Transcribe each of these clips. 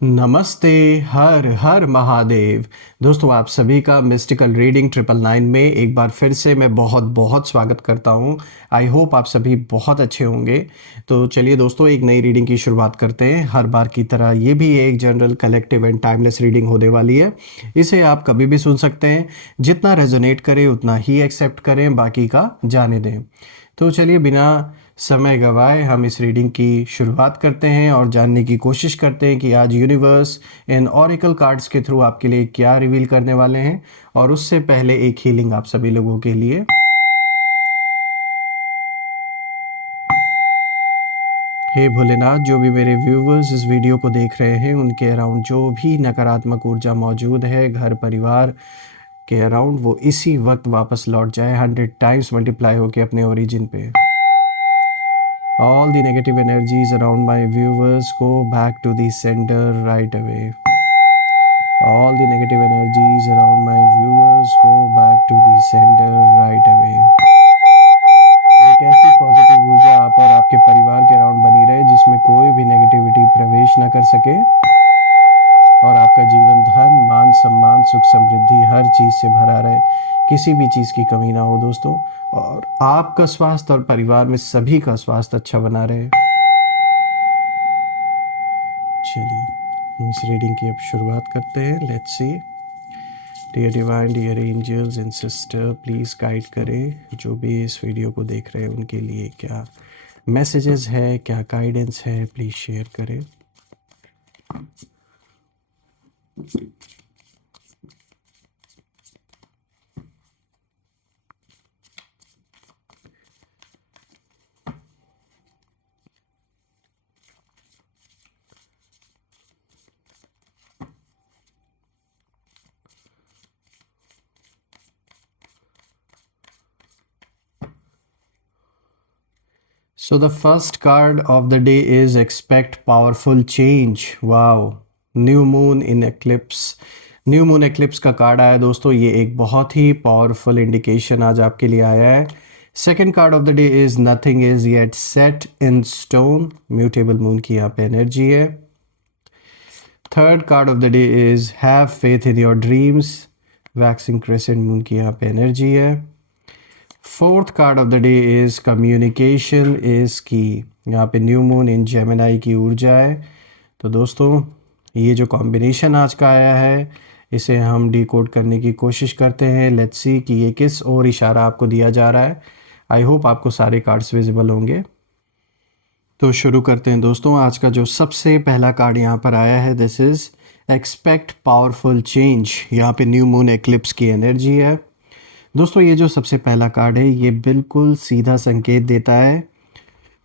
नमस्ते। हर हर महादेव। दोस्तों, आप सभी का मिस्टिकल रीडिंग 999 में एक बार फिर से मैं बहुत बहुत स्वागत करता हूं। आई होप आप सभी बहुत अच्छे होंगे। तो चलिए दोस्तों, एक नई रीडिंग की शुरुआत करते हैं। हर बार की तरह ये भी एक general, collective and timeless reading होने वाली है। इसे आप कभी भी सुन सकते हैं। जितना रेजोनेट करे उतना ही एक्सेप्ट करें, बाकी का जाने दें। तो चलिए बिना समय गवाए हम इस रीडिंग की शुरुआत करते हैं और जानने की कोशिश करते हैं कि आज यूनिवर्स इन ऑरिकल कार्ड्स के थ्रू आपके लिए क्या रिवील करने वाले हैं। और उससे पहले एक हीलिंग आप सभी लोगों के लिए। हे भोलेनाथ, जो भी मेरे व्यूवर्स इस वीडियो को देख रहे हैं उनके अराउंड जो भी नकारात्मक ऊर्जा मौजूद है घर परिवार के अराउंड, वो इसी वक्त वापस लौट जाए 100 टाइम्स मल्टीप्लाई होकर अपने ओरिजिन पे। All the negative energies around my viewers go back to the sender right away. All the negative energies around my viewers go back to the sender right away. एक ऐसी positive ऊर्जा आप और आपके परिवार के अराउंड बनी रहे जिसमें कोई भी नेगेटिविटी प्रवेश ना कर सके और आपका जीवन धन मान सम्मान सुख समृद्धि हर चीज़ से भरा रहे, किसी भी चीज़ की कमी ना हो दोस्तों। और आपका स्वास्थ्य और परिवार में सभी का स्वास्थ्य अच्छा बना रहे। चलिए हम इस रीडिंग की अब शुरुआत करते हैं। Let's see. Dear divine, dear angels and sister, please guide करें जो भी इस वीडियो को देख रहे हैं उनके लिए क्या मैसेजेस है, क्या गाइडेंस है, प्लीज़ शेयर करें। So the first card of the day is expect powerful change. Wow. New moon in eclipse. New moon eclipse का कार्ड आया दोस्तों। ये एक बहुत ही पावरफुल इंडिकेशन आज आपके लिए आया है। Second card of the day is nothing is yet set in stone. Mutable moon की यहाँ पे एनर्जी है। Third card of the day is have faith in your dreams. Waxing crescent moon की यहाँ पे एनर्जी है। Fourth card of the day is communication is की। यहाँ पे न्यू मून इन जेमिनाई की ऊर्जा है। तो दोस्तों, ये जो कॉम्बिनेशन आज का आया है इसे हम डिकोड करने की कोशिश करते हैं। लेट्स सी कि ये किस और इशारा आपको दिया जा रहा है। आई होप आपको सारे कार्ड्स विजिबल होंगे। तो शुरू करते हैं दोस्तों। आज का जो सबसे पहला कार्ड यहाँ पर आया है, this is expect powerful change. यहाँ पे न्यू मून एक्लिप्स की एनर्जी है दोस्तों। ये जो सबसे पहला कार्ड है ये बिल्कुल सीधा संकेत देता है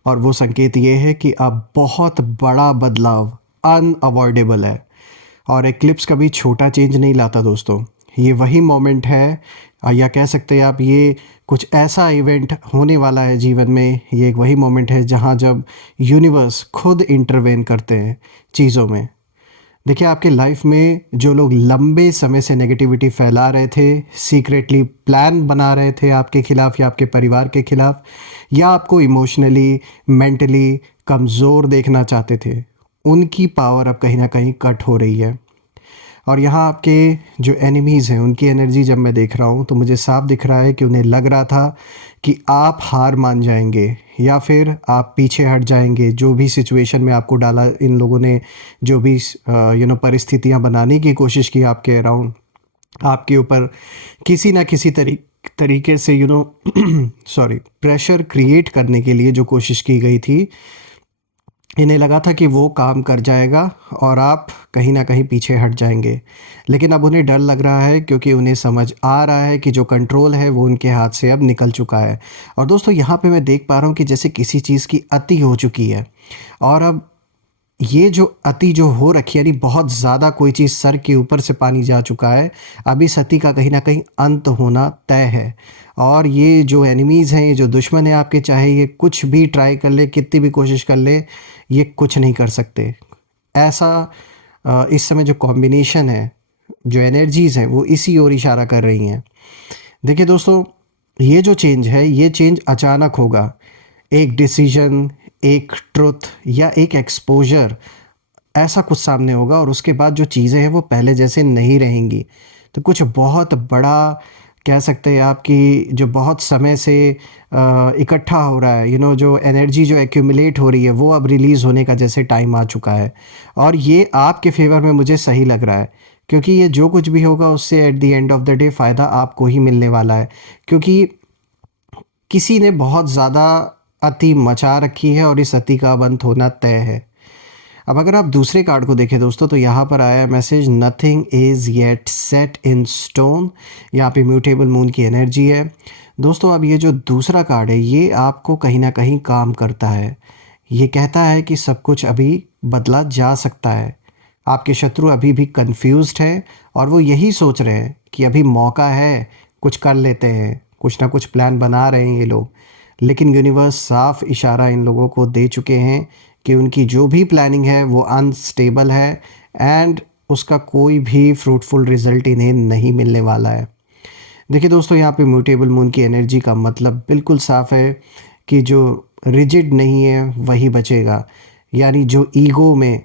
और वो संकेत ये है कि अब बहुत बड़ा बदलाव अनअवॉइडेबल है। और एक्लिप्स कभी छोटा चेंज नहीं लाता दोस्तों। ये वही मोमेंट है, या कह सकते हैं आप ये कुछ ऐसा इवेंट होने वाला है जीवन में। ये एक वही मोमेंट है जहाँ जब यूनिवर्स खुद इंटरवेन करते हैं चीज़ों में। देखिए, आपके लाइफ में जो लोग लंबे समय से नेगेटिविटी फैला रहे थे, सीक्रेटली प्लान बना रहे थे आपके खिलाफ़ या आपके परिवार के खिलाफ़, या आपको इमोशनली मेंटली कमज़ोर देखना चाहते थे, उनकी पावर अब कहीं ना कहीं कट हो रही है। और यहाँ आपके जो एनिमीज़ हैं उनकी एनर्जी जब मैं देख रहा हूँ तो मुझे साफ दिख रहा है कि उन्हें लग रहा था कि आप हार मान जाएंगे या फिर आप पीछे हट जाएंगे। जो भी सिचुएशन में आपको डाला इन लोगों ने, जो भी परिस्थितियाँ बनाने की कोशिश की आपके अराउंड, आपके ऊपर किसी ना किसी तरीके से प्रेशर क्रिएट करने के लिए जो कोशिश की गई थी, इन्हें लगा था कि वो काम कर जाएगा और आप कहीं ना कहीं पीछे हट जाएंगे। लेकिन अब उन्हें डर लग रहा है क्योंकि उन्हें समझ आ रहा है कि जो कंट्रोल है वो उनके हाथ से अब निकल चुका है। और दोस्तों, यहाँ पे मैं देख पा रहा हूँ कि जैसे किसी चीज़ की अति हो चुकी है और अब ये जो अति जो हो रखी है, यानी बहुत ज़्यादा कोई चीज़ सर के ऊपर से पानी जा चुका है। अब इस अति का कहीं ना कहीं अंत होना तय है। और ये जो एनिमीज़ हैं, ये जो दुश्मन है आपके, चाहे ये कुछ भी ट्राई कर ले, कितनी भी कोशिश कर ले, ये कुछ नहीं कर सकते। ऐसा इस समय जो कॉम्बिनेशन है, जो एनर्जीज़ हैं, वो इसी ओर इशारा कर रही हैं। देखिए दोस्तों, ये जो चेंज है ये चेंज अचानक होगा। एक डिसीजन, एक ट्रुथ या एक एक्सपोजर ऐसा कुछ सामने होगा और उसके बाद जो चीज़ें हैं वो पहले जैसे नहीं रहेंगी। तो कुछ बहुत बड़ा कह सकते हैं आप कि जो बहुत समय से इकट्ठा हो रहा है, जो एनर्जी जो एक्यूमुलेट हो रही है वो अब रिलीज़ होने का जैसे टाइम आ चुका है। और ये आपके फेवर में मुझे सही लग रहा है, क्योंकि ये जो कुछ भी होगा उससे at the end of the day फ़ायदा आपको ही मिलने वाला है। क्योंकि किसी ने बहुत ज़्यादा अति मचा रखी है और इस अति का अब अंत होना तय है। अब अगर आप दूसरे कार्ड को देखें दोस्तों, तो यहाँ पर आया है message, nothing is yet set in stone. यहाँ पे म्यूटेबल मून की एनर्जी है दोस्तों। अब ये जो दूसरा कार्ड है ये आपको कहीं ना कहीं काम करता है। ये कहता है कि सब कुछ अभी बदला जा सकता है। आपके शत्रु अभी भी कंफ्यूज्ड हैं और वो यही सोच रहे हैं कि अभी मौका है, कुछ कर लेते हैं, कुछ ना कुछ प्लान बना रहे हैं ये लोग। लेकिन यूनिवर्स साफ इशारा इन लोगों को दे चुके हैं कि उनकी जो भी प्लानिंग है वो अनस्टेबल है एंड उसका कोई भी फ्रूटफुल रिजल्ट इन्हें नहीं मिलने वाला है। देखिए दोस्तों, यहाँ पे म्यूटेबल मून की एनर्जी का मतलब बिल्कुल साफ है कि जो रिजिड नहीं है वही बचेगा। यानी जो ईगो में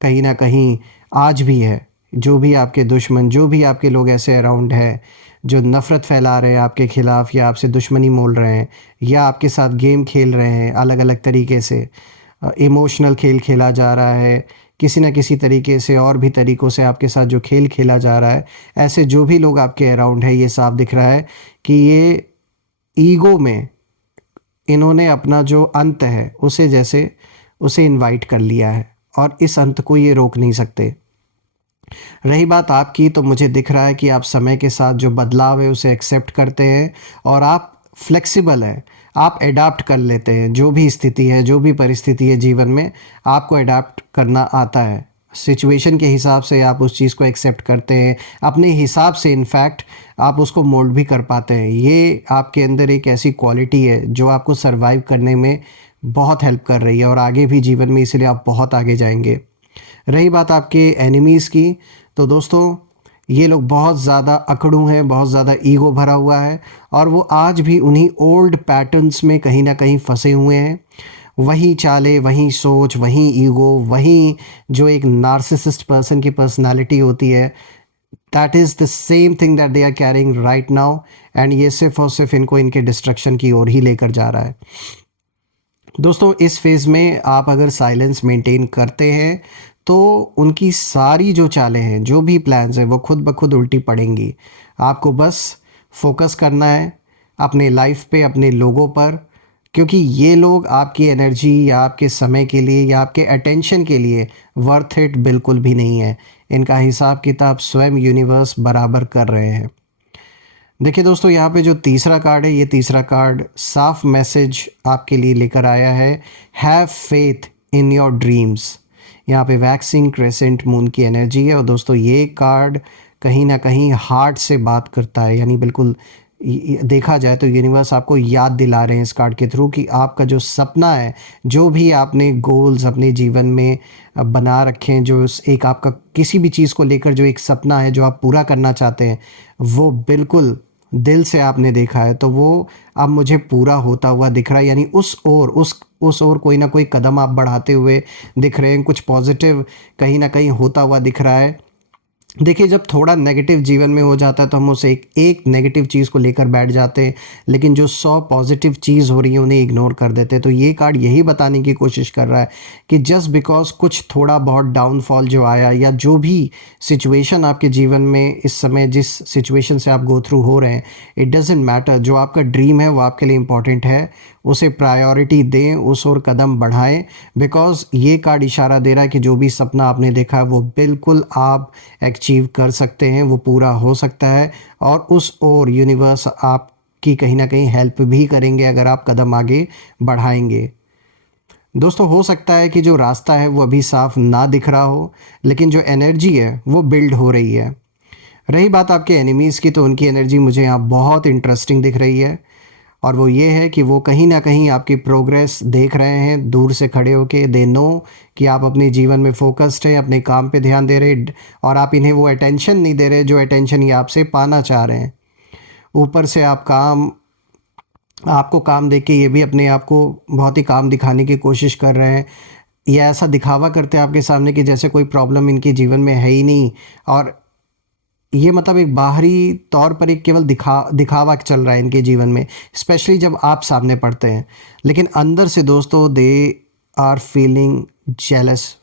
कहीं ना कहीं आज भी है, जो भी आपके दुश्मन, जो भी आपके लोग ऐसे अराउंड हैं जो नफ़रत फैला रहे हैं आपके ख़िलाफ़ या आपसे दुश्मनी मोल रहे हैं या आपके साथ गेम खेल रहे हैं अलग अलग तरीके से, इमोशनल खेल खेला जा रहा है किसी न किसी तरीके से, और भी तरीक़ों से आपके साथ जो खेल खेला जा रहा है, ऐसे जो भी लोग आपके अराउंड है, ये साफ दिख रहा है कि ये ईगो में इन्होंने अपना जो अंत है उसे जैसे उसे इनवाइट कर लिया है और इस अंत को ये रोक नहीं सकते। रही बात आपकी, तो मुझे दिख रहा है कि आप समय के साथ जो बदलाव है उसे एक्सेप्ट करते हैं और आप फ्लेक्सिबल हैं, आप एडाप्ट कर लेते हैं। जो भी स्थिति है, जो भी परिस्थिति है जीवन में, आपको एडाप्ट करना आता है। सिचुएशन के हिसाब से आप उस चीज़ को एक्सेप्ट करते हैं, अपने हिसाब से इनफैक्ट आप उसको मोल्ड भी कर पाते हैं। ये आपके अंदर एक ऐसी क्वालिटी है जो आपको सरवाइव करने में बहुत हेल्प कर रही है और आगे भी जीवन में, इसलिए आप बहुत आगे जाएंगे। रही बात आपके एनिमीज़ की, तो दोस्तों ये लोग बहुत ज़्यादा अकड़ू हैं, बहुत ज़्यादा ईगो भरा हुआ है और वो आज भी उन्हीं ओल्ड पैटर्न्स में कहीं ना कहीं फंसे हुए हैं। वही चालें, वही सोच, वही ईगो, वही जो एक नार्सिसिस्ट पर्सन की पर्सनालिटी होती है, that is the same thing that they are carrying right now. And ये सिर्फ और सिर्फ इनको इनके डिस्ट्रक्शन की ओर ही लेकर जा रहा है। दोस्तों, इस फेज़ में आप अगर साइलेंस मेंटेन करते हैं तो उनकी सारी जो चालें हैं, जो भी प्लान्स हैं, वो खुद ब खुद उल्टी पड़ेंगी। आपको बस फोकस करना है अपने लाइफ पे, अपने लोगों पर, क्योंकि ये लोग आपकी एनर्जी या आपके समय के लिए या आपके अटेंशन के लिए वर्थ इट बिल्कुल भी नहीं है। इनका हिसाब किताब स्वयं यूनिवर्स बराबर कर रहे हैं। देखिए दोस्तों, यहाँ पे जो तीसरा कार्ड है, ये तीसरा कार्ड साफ मैसेज आपके लिए लेकर आया है, have faith in your dreams. यहाँ पे वैक्सिंग क्रेसेंट मून की एनर्जी है और दोस्तों ये कार्ड कहीं ना कहीं हार्ट से बात करता है। यानी बिल्कुल देखा जाए तो यूनिवर्स आपको याद दिला रहे हैं इस कार्ड के थ्रू कि आपका जो सपना है, जो भी आपने गोल्स अपने जीवन में बना रखे हैं, जो एक आपका किसी भी चीज़ को लेकर जो एक सपना है जो आप पूरा करना चाहते हैं, वो बिल्कुल दिल से आपने देखा है तो वो अब मुझे पूरा होता हुआ दिख रहा है। यानी उस ओर कोई ना कोई कदम आप बढ़ाते हुए दिख रहे हैं, कुछ पॉजिटिव कहीं ना कहीं होता हुआ दिख रहा है। देखिए, जब थोड़ा नेगेटिव जीवन में हो जाता है तो हम उसे एक नेगेटिव चीज़ को लेकर बैठ जाते हैं, लेकिन जो 100 पॉजिटिव चीज़ हो रही है उन्हें इग्नोर कर देते हैं। तो ये कार्ड यही बताने की कोशिश कर रहा है कि जस्ट बिकॉज कुछ थोड़ा बहुत डाउनफॉल जो आया या जो भी सिचुएशन आपके जीवन में इस समय जिस सिचुएशन से आप गो थ्रू हो रहे हैं, इट डजेंट मैटर। जो आपका ड्रीम है वो आपके लिए इम्पॉर्टेंट है, उसे प्रायोरिटी दें, उस ओर कदम बढ़ाएं। बिकॉज ये कार्ड इशारा दे रहा है कि जो भी सपना आपने देखा है वो बिल्कुल आप अचीव कर सकते हैं, वो पूरा हो सकता है और उस ओर यूनिवर्स आपकी कहीं ना कहीं हेल्प भी करेंगे अगर आप कदम आगे बढ़ाएंगे। दोस्तों, हो सकता है कि जो रास्ता है वो अभी साफ ना दिख रहा हो, लेकिन जो एनर्जी है वो बिल्ड हो रही है। रही बात आपके एनिमीज़ की, तो उनकी एनर्जी मुझे यहाँ बहुत इंटरेस्टिंग दिख रही है और वो ये है कि वो कहीं ना कहीं आपकी प्रोग्रेस देख रहे हैं दूर से खड़े होके। दे नो कि आप अपने जीवन में फोकस्ड हैं, अपने काम पे ध्यान दे रहे और आप इन्हें वो अटेंशन नहीं दे रहे जो अटेंशन ये आपसे पाना चाह रहे हैं। ऊपर से आपको काम देख के ये भी अपने आप को बहुत ही काम दिखाने की कोशिश कर रहे हैं। ये ऐसा दिखावा करते हैं आपके सामने कि जैसे कोई प्रॉब्लम इनके जीवन में है ही नहीं, और ये मतलब एक बाहरी तौर पर एक केवल दिखावा चल रहा है इनके जीवन में, स्पेशली जब आप सामने पड़ते हैं। लेकिन अंदर से दोस्तों दे आर फीलिंग जेलस,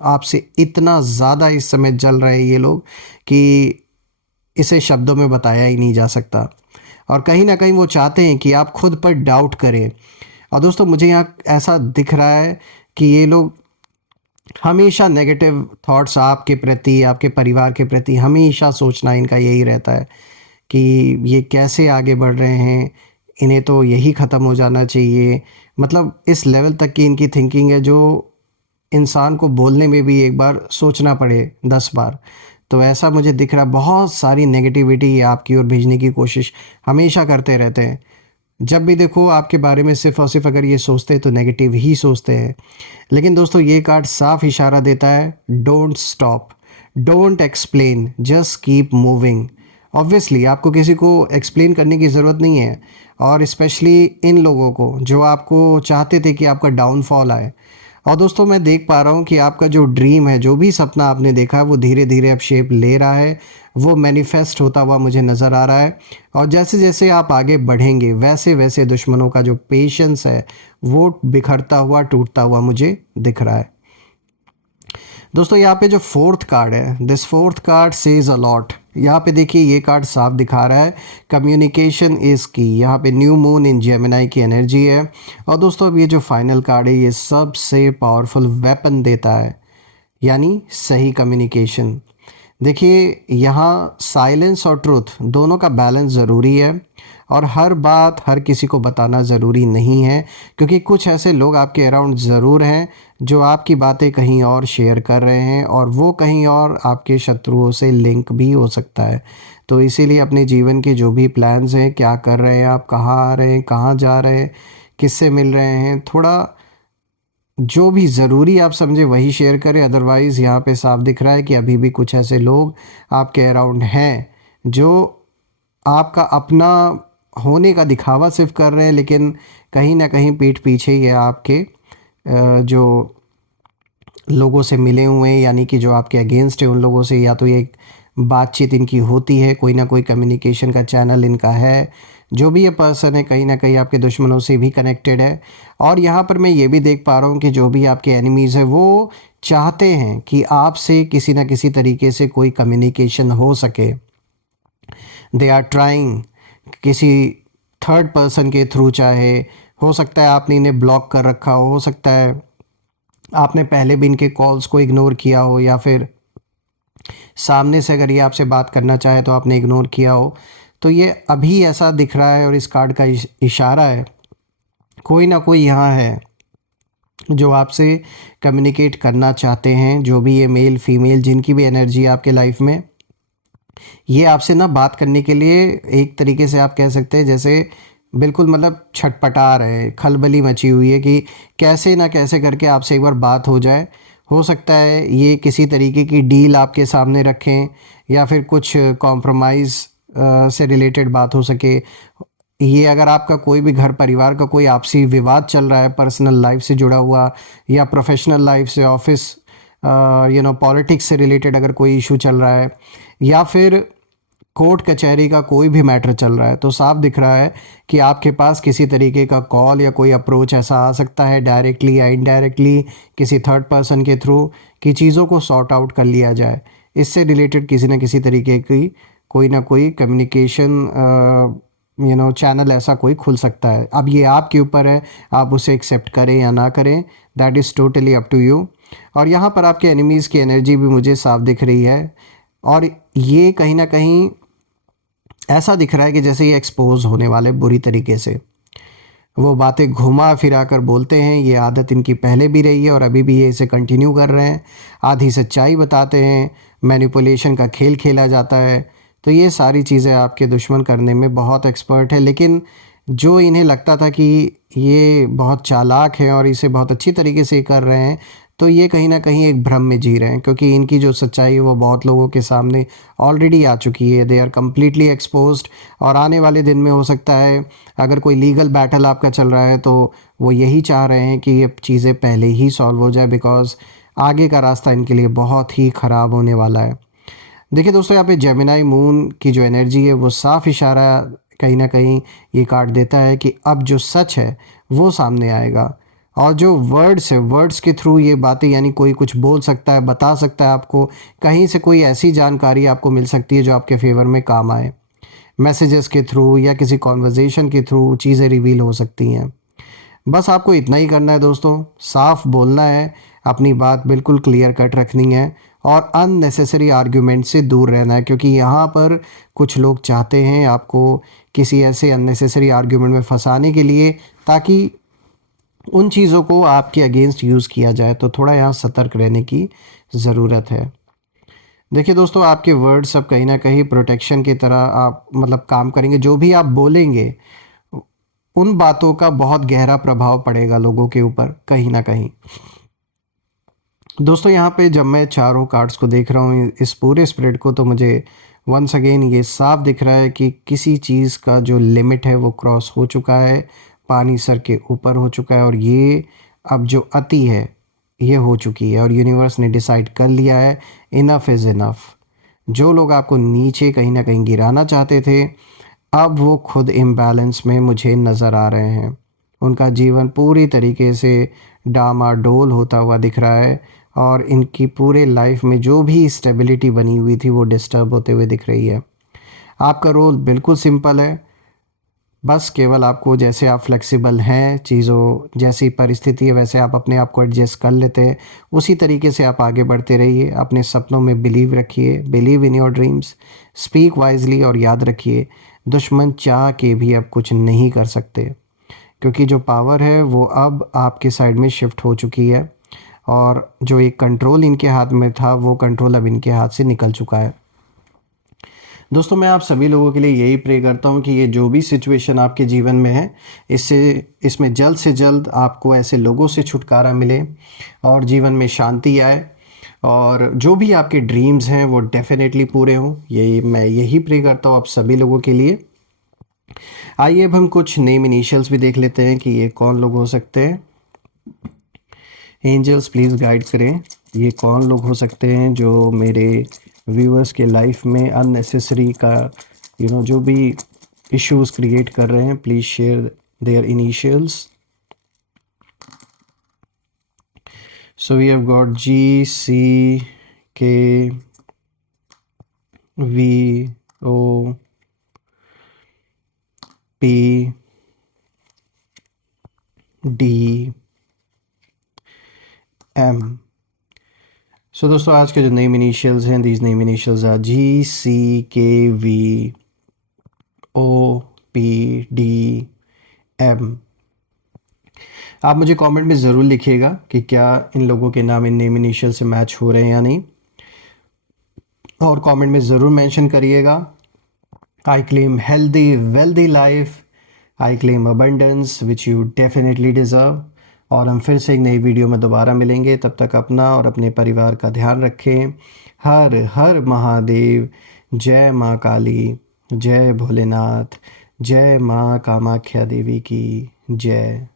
आपसे इतना ज़्यादा इस समय जल रहे हैं ये लोग कि इसे शब्दों में बताया ही नहीं जा सकता। और कहीं ना कहीं वो चाहते हैं कि आप खुद पर डाउट करें। और दोस्तों मुझे यहाँ ऐसा दिख रहा है कि ये लोग हमेशा नेगेटिव थॉट्स आपके प्रति, आपके परिवार के प्रति हमेशा सोचना इनका यही रहता है कि ये कैसे आगे बढ़ रहे हैं, इन्हें तो यही ख़त्म हो जाना चाहिए। मतलब इस लेवल तक की इनकी थिंकिंग है जो इंसान को बोलने में भी एक बार सोचना पड़े 10 बार। तो ऐसा मुझे दिख रहा है, बहुत सारी नेगेटिविटी ये आपकी ओर भेजने की कोशिश हमेशा करते रहते हैं। जब भी देखो आपके बारे में सिर्फ और सिर्फ अगर ये सोचते हैं तो नेगेटिव ही सोचते हैं। लेकिन दोस्तों ये कार्ड साफ इशारा देता है, don't stop, don't explain, just keep moving. Obviously आपको किसी को एक्सप्लेन करने की ज़रूरत नहीं है, और स्पेशली इन लोगों को जो आपको चाहते थे कि आपका डाउनफॉल आए। और दोस्तों मैं देख पा रहा हूँ कि आपका जो ड्रीम है, जो भी सपना आपने देखा है, वो धीरे धीरे अब शेप ले रहा है, वो मैनिफेस्ट होता हुआ मुझे नज़र आ रहा है। और जैसे जैसे आप आगे बढ़ेंगे वैसे वैसे दुश्मनों का जो पेशेंस है वो बिखरता हुआ, टूटता हुआ मुझे दिख रहा है। दोस्तों यहाँ पे जो फोर्थ कार्ड है, this fourth card says a lot. यहाँ पे देखिए ये कार्ड साफ दिखा रहा है कम्युनिकेशन इज़ की। यहाँ पे न्यू मून इन जेमिनाई की एनर्जी है। और दोस्तों अब ये जो फाइनल कार्ड है ये सबसे पावरफुल वेपन देता है, यानी सही कम्युनिकेशन। देखिए यहाँ साइलेंस और ट्रूथ दोनों का बैलेंस ज़रूरी है, और हर बात हर किसी को बताना ज़रूरी नहीं है, क्योंकि कुछ ऐसे लोग आपके अराउंड ज़रूर हैं जो आपकी बातें कहीं और शेयर कर रहे हैं, और वो कहीं और आपके शत्रुओं से लिंक भी हो सकता है। तो इसीलिए अपने जीवन के जो भी प्लान्स हैं, क्या कर रहे हैं आप, कहाँ आ रहे हैं, कहाँ जा रहे हैं, किससे मिल रहे हैं, थोड़ा जो भी ज़रूरी आप समझे वही शेयर करें। अदरवाइज़ यहाँ पे साफ दिख रहा है कि अभी भी कुछ ऐसे लोग आपके अराउंड हैं जो आपका अपना होने का दिखावा सिर्फ कर रहे हैं, लेकिन कहीं ना कहीं पीठ पीछे ये आपके जो लोगों से मिले हुए हैं, यानी कि जो आपके अगेंस्ट है उन लोगों से या तो ये बातचीत इनकी होती है, कोई ना कोई कम्युनिकेशन का चैनल इनका है। जो भी ये पर्सन है कहीं ना कहीं आपके दुश्मनों से भी कनेक्टेड है। और यहाँ पर मैं ये भी देख पा रहा हूँ कि जो भी आपके एनिमीज़ है वो चाहते हैं कि आपसे किसी ना किसी तरीके से कोई कम्युनिकेशन हो सके। दे आर ट्राइंग किसी थर्ड पर्सन के थ्रू, चाहे हो सकता है आपने इन्हें ब्लॉक कर रखा हो सकता है आपने पहले भी इनके कॉल्स को इग्नोर किया हो, या फिर सामने से अगर ये आपसे बात करना चाहे तो आपने इग्नोर किया हो। तो ये अभी ऐसा दिख रहा है, और इस कार्ड का इशारा है कोई ना कोई यहाँ है जो आपसे कम्युनिकेट करना चाहते हैं। जो भी ये मेल फीमेल जिनकी भी एनर्जी आपके लाइफ में, ये आपसे ना बात करने के लिए एक तरीके से आप कह सकते हैं जैसे बिल्कुल मतलब छटपटा रहे हैं, खलबली मची हुई है कि कैसे ना कैसे करके आपसे एक बार बात हो जाए। हो सकता है ये किसी तरीके की डील आपके सामने रखें, या फिर कुछ कॉम्प्रोमाइज़ से रिलेटेड बात हो सके। ये अगर आपका कोई भी घर परिवार का कोई आपसी विवाद चल रहा है, पर्सनल लाइफ से जुड़ा हुआ या प्रोफेशनल लाइफ से, ऑफिस पॉलिटिक्स से रिलेटेड अगर कोई इशू चल रहा है, या फिर कोर्ट कचहरी का कोई भी मैटर चल रहा है, तो साफ दिख रहा है कि आपके पास किसी तरीके का कॉल या कोई अप्रोच ऐसा आ सकता है, डायरेक्टली या इनडायरेक्टली किसी थर्ड पर्सन के थ्रू, कि चीज़ों को सॉर्ट आउट कर लिया जाए। इससे रिलेटेड किसी न किसी तरीके की कोई ना कोई कम्युनिकेशन चैनल ऐसा कोई खुल सकता है। अब ये आपके ऊपर है, आप उसे एक्सेप्ट करें या ना करें, that is totally up to you. और यहाँ पर आपके एनिमीज़ की एनर्जी भी मुझे साफ दिख रही है, और ये कहीं ना कहीं ऐसा दिख रहा है कि जैसे ये एक्सपोज होने वाले बुरी तरीके से। वो बातें घुमा फिरा कर बोलते हैं, ये आदत इनकी पहले भी रही है और अभी भी ये इसे कंटिन्यू कर रहे हैं। आधी सच्चाई बताते हैं, मैनिपुलेशन का खेल खेला जाता है। तो ये सारी चीज़ें आपके दुश्मन करने में बहुत एक्सपर्ट है, लेकिन जो इन्हें लगता था कि ये बहुत चालाक है और इसे बहुत अच्छी तरीके से कर रहे हैं, तो ये कहीं ना कहीं एक भ्रम में जी रहे हैं, क्योंकि इनकी जो सच्चाई है वो बहुत लोगों के सामने ऑलरेडी आ चुकी है। They are completely exposed. और आने वाले दिन में हो सकता है अगर कोई लीगल बैटल आपका चल रहा है तो वो यही चाह रहे हैं कि ये चीज़ें पहले ही सॉल्व हो जाए, बिकॉज़ आगे का रास्ता इनके लिए बहुत ही ख़राब होने वाला है। देखिए दोस्तों, यहाँ पे जेमिनाई मून की जो एनर्जी है वो साफ इशारा कहीं ना कहीं ये कार्ड देता है कि अब जो सच है वो सामने आएगा। और जो वर्ड्स है, वर्ड्स के थ्रू ये बातें, यानी कोई कुछ बोल सकता है, बता सकता है आपको, कहीं से कोई ऐसी जानकारी आपको मिल सकती है जो आपके फेवर में काम आए। मैसेजेस के थ्रू या किसी कॉन्वर्जेसन के थ्रू चीज़ें रिवील हो सकती हैं। बस आपको इतना ही करना है दोस्तों, साफ बोलना है, अपनी बात बिल्कुल क्लियर कट रखनी है और अननेसेसरी आर्ग्यूमेंट से दूर रहना है, क्योंकि यहाँ पर कुछ लोग चाहते हैं आपको किसी ऐसे अननेसेसरी आर्ग्यूमेंट में फंसाने के लिए, ताकि उन चीज़ों को आपके अगेंस्ट यूज़ किया जाए। तो थोड़ा यहाँ सतर्क रहने की ज़रूरत है। देखिए दोस्तों, आपके वर्ड सब कहीं ना कहीं प्रोटेक्शन की तरह आप मतलब काम करेंगे। जो भी आप बोलेंगे उन बातों का बहुत गहरा प्रभाव पड़ेगा लोगों के ऊपर कहीं ना कहीं। दोस्तों, यहाँ पे जब मैं चारों कार्ड्स को देख रहा हूँ इस पूरे स्प्रेड को, तो मुझे वंस अगेन ये साफ दिख रहा है कि किसी चीज़ का जो लिमिट है वो क्रॉस हो चुका है, पानी सर के ऊपर हो चुका है, और ये अब जो अति है ये हो चुकी है और यूनिवर्स ने डिसाइड कर लिया है इनफ इज़ इनफ। जो लोग आपको नीचे कहीं ना कहीं गिराना चाहते थे, अब वो खुद इम्बैलेंस में मुझे नज़र आ रहे हैं। उनका जीवन पूरी तरीके से डामाडोल होता हुआ दिख रहा है और इनकी पूरे लाइफ में जो भी स्टेबिलिटी बनी हुई थी वो डिस्टर्ब होते हुए दिख रही है। आपका रोल बिल्कुल सिंपल है, बस केवल आपको, जैसे आप फ्लेक्सिबल हैं, चीज़ों जैसी परिस्थिति है वैसे आप अपने आप को एडजस्ट कर लेते हैं, उसी तरीके से आप आगे बढ़ते रहिए। अपने सपनों में बिलीव रखिए, believe in your dreams, speak wisely, और याद रखिए दुश्मन चाह के भी अब कुछ नहीं कर सकते, क्योंकि जो पावर है वो अब आपके साइड में शिफ्ट हो चुकी है और जो एक कंट्रोल इनके हाथ में था वो कंट्रोल अब इनके हाथ से निकल चुका है। दोस्तों, मैं आप सभी लोगों के लिए यही प्रे करता हूँ कि ये जो भी सिचुएशन आपके जीवन में है, इसमें जल्द से जल्द आपको ऐसे लोगों से छुटकारा मिले और जीवन में शांति आए, और जो भी आपके ड्रीम्स हैं वो डेफिनेटली पूरे हों। यही मैं यही प्रे करता हूँ आप सभी लोगों के लिए। आइए अब हम कुछ नेम इनिशियल्स भी देख लेते हैं कि ये कौन लोग हो सकते हैं। एंजल्स प्लीज़ गाइड करें, ये कौन लोग हो सकते हैं जो मेरे व्यूअर्स के लाइफ में अननेसेसरी का जो भी इश्यूज क्रिएट कर रहे हैं। Please share their initials. So we have got GCKVOPDM। So दोस्तों, आज के जो नेम इनिशियल्स हैं, these name initials are GCKVOPDM। आप मुझे कमेंट में ज़रूर लिखिएगा कि क्या इन लोगों के नाम इन नेम इनिशियल से मैच हो रहे हैं या नहीं, और कमेंट में ज़रूर मेंशन करिएगा। I claim healthy wealthy life, I claim abundance which you definitely deserve. और हम फिर से एक नई वीडियो में दोबारा मिलेंगे। तब तक अपना और अपने परिवार का ध्यान रखें। हर हर महादेव। जय माँ काली, जय भोलेनाथ, जय माँ कामाख्या देवी की जय।